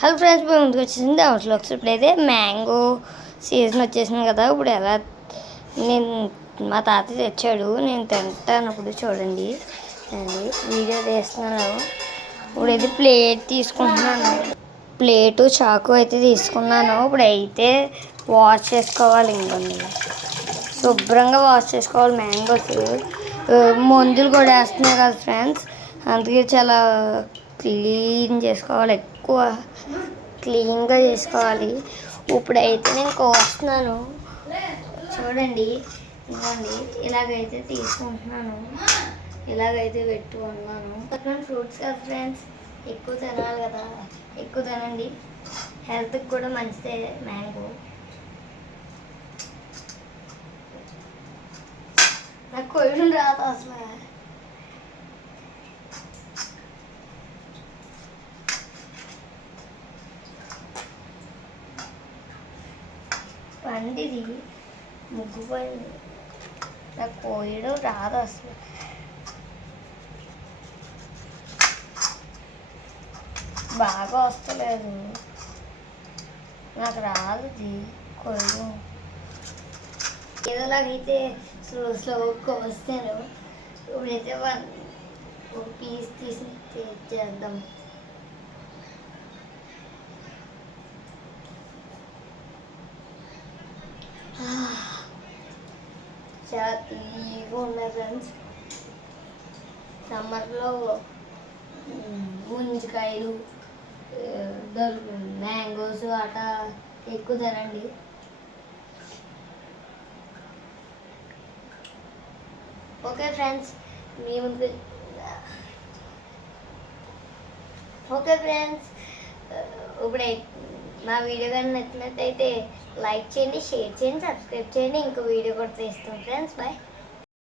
Hello friends, ఇప్పుడు ముందుకు వచ్చేసింది అవుట్లుక్స్. ఇప్పుడైతే మ్యాంగో సీజన్ వచ్చేసింది కదా. ఇప్పుడు ఎలా నేను మా తాత తెచ్చాడు, నేను తింటాను. ఇప్పుడు చూడండి అండి, వీడియో తీస్తున్నాను. ఇప్పుడైతే ప్లేట్ తీసుకుంటున్నాను, ప్లేటు చాకు అయితే తీసుకున్నాను. ఇప్పుడైతే వాష్ చేసుకోవాలి. ఇంకొన్ని శుభ్రంగా వాష్ చేసుకోవాలి. మ్యాంగోస్ మందులు కూడా వేస్తున్నాయి కదా ఫ్రెండ్స్, అందుకే చాలా క్లీన్ చేసుకోవాలి, ఎక్కువ క్లీన్గా చేసుకోవాలి. ఇప్పుడైతే నేను కోస్తున్నాను, చూడండి. ఇవ్వండి, ఇలాగైతే తీసుకుంటున్నాను, ఇలాగైతే పెట్టుకున్నాను. ఫ్రూట్స్ కదా ఫ్రెండ్స్, ఎక్కువ తినాలి కదా, ఎక్కువ తినండి, హెల్త్కి కూడా మంచిదే మ్యాంగో. నాకు కొయ్యడం రాదు అసలు. పండిది ముగ్గుపోయింది, నాకు కోయడం రాదు అసలు. బాగా వస్తలేదు, నాకు రాదు ఇది కోయడం. ఏదోలాగైతే స్లో కోస్తాను. ఇప్పుడైతే ఒక పీస్ తీసి చేద్దాం. చాలా తీయగా ఉన్నాయి ఫ్రెండ్స్. సమ్మర్లో ముంజికాయలు, మ్యాంగోస్ అట ఎక్కువ తినండి. ఓకే ఫ్రెండ్స్, ఇప్పుడే నా వీడియో కానీ నచ్చినట్టయితే లైక్ చేయండి, షేర్ చేయండి, సబ్స్క్రైబ్ చేయండి. ఇంకో వీడియో కూడా తీస్తాం ఫ్రెండ్స్. బాయ్.